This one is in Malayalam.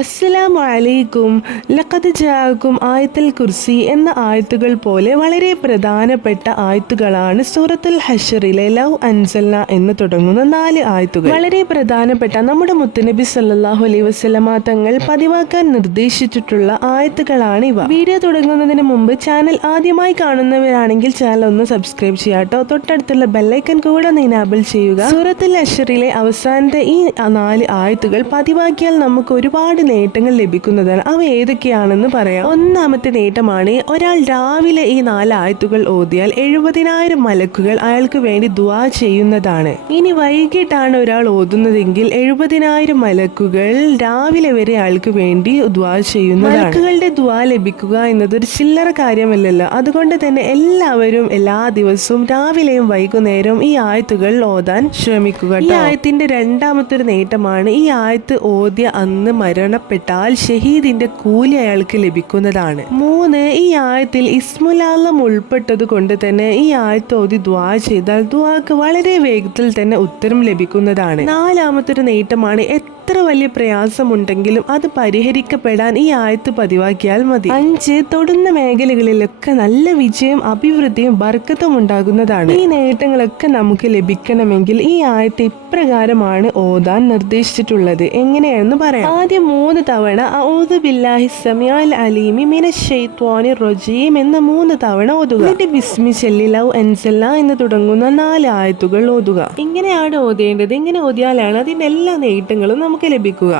അസ്സലാമു അലൈക്കും. ലഖദ് ജാഅക്കും ആയത്തുൽ കുർസി എന്ന ആയത്തുകൾ പോലെ വളരെ പ്രധാനപ്പെട്ട ആയത്തുകളാണ് സൂറത്തുൽ ഹശ്റിലെ ലൗ അൻസൽന എന്ന് തുടങ്ങുന്ന 4 ആയത്തുകൾ. വളരെ പ്രധാനപ്പെട്ട നമ്മുടെ മുത്തുനബി സല്ലല്ലാഹു അലൈഹി വസല്ലമ തങ്ങൾ പതിവാക്കാൻ നിർദ്ദേശിച്ചിട്ടുള്ള ആയത്തുകളാണ് ഇവ. വീഡിയോ തുടങ്ങുന്നതിന് മുമ്പ് ചാനൽ ആദ്യമായി കാണുന്നവരാണെങ്കിൽ ചാനൽ ഒന്ന് സബ്സ്ക്രൈബ് ചെയ്യാട്ടോ. തൊട്ടടുത്തുള്ള ബെല്ലൈക്കൺ കൂടെ എനാബിൾ ചെയ്യുക. സൂറത്തുൽ ഹശ്റിലെ അവസാനത്തെ ഈ 4 ആയത്തുകൾ പതിവാക്കിയാൽ നമുക്ക് ഒരുപാട് നേട്ടങ്ങൾ ലഭിക്കുന്നതാണ്. അവ ഏതൊക്കെയാണെന്ന് പറയാം. ഒന്നാമത്തെ നേട്ടമാണ് ഒരാൾ രാവിലെ ഈ 4 ആയത്തുകൾ ഓതിയാൽ 70,000 മലക്കുകൾ അയാൾക്ക് വേണ്ടി ദുആ ചെയ്യുന്നതാണ്. ഇനി വൈകിട്ടാണ് ഒരാൾ ഓതുന്നതെങ്കിൽ 70,000 മലക്കുകൾ രാവിലെ വരെ അയാൾക്ക് വേണ്ടി ദുആ ചെയ്യുന്നതാണ്. മലക്കുകളുടെ ദുആ ലഭിക്കുക എന്നത് ഒരു ചില്ലറ കാര്യമല്ലല്ലോ. അതുകൊണ്ട് തന്നെ എല്ലാവരും എല്ലാ ദിവസവും രാവിലെയും വൈകുന്നേരവും ഈ ആയത്തുകൾ ഓതാൻ ശ്രമിക്കുക. ഈ ആയത്തിന്റെ രണ്ടാമത്തെ ഒരു നേട്ടമാണ് ഈ ആയത്ത് ഓതിയ അന്ന് മരണപ്പെട്ടാൽ ഷഹീദിന്റെ കൂലി അയാൾക്ക് ലഭിക്കുന്നതാണ്. 3, ഈ ആയത്തിൽ ഇസ്മുൽ അഅ്ലം ഉൾപ്പെട്ടത് കൊണ്ട് തന്നെ ഈ ആയത്ത് ഓതി ദുആ ചെയ്താൽ ദുആക്ക് വളരെ വേഗത്തിൽ തന്നെ ഉത്തരം ലഭിക്കുന്നതാണ്. 4-മത്തെ ഒരു നേട്ടമാണ് എത്ര വലിയ പ്രയാസമുണ്ടെങ്കിലും അത് പരിഹരിക്കപ്പെടാൻ ഈ ആയത്ത് പതിവാക്കിയാൽ മതി. 5, തൊടുന്ന മേഖലകളിലൊക്കെ നല്ല വിജയം, അഭിവൃദ്ധിയും ബർക്കത്തും ഉണ്ടാകുന്നതാണ്. ഈ നേട്ടങ്ങളൊക്കെ നമുക്ക് ലഭിക്കണമെങ്കിൽ ഈ ആയത്ത് ഇപ്രകാരമാണ് ഓതാൻ നിർദ്ദേശിച്ചിട്ടുള്ളത്. എങ്ങനെയാണെന്ന് പറയാം. ആദ്യം 3 തവണ അഊദു ബില്ലാഹി സമീഉൽ അലീമി മിനശ് ശൈത്വാനിർ റജീം എന്ന് 3 തവണ ഓതുക. എന്നിട്ട് ബിസ്മി ചൊല്ലി ലൗ അൻസൽനാ എന്ന് തുടങ്ങുന്ന 4 ആയത്തുകൾ ഓതുക. ഇങ്ങനെയാണ് ഓതേണ്ടത്. ഇങ്ങനെ ഓതിയാലാണ് അതിന്റെ എല്ലാ നേട്ടങ്ങളും നമുക്ക് ലഭിക്കുക.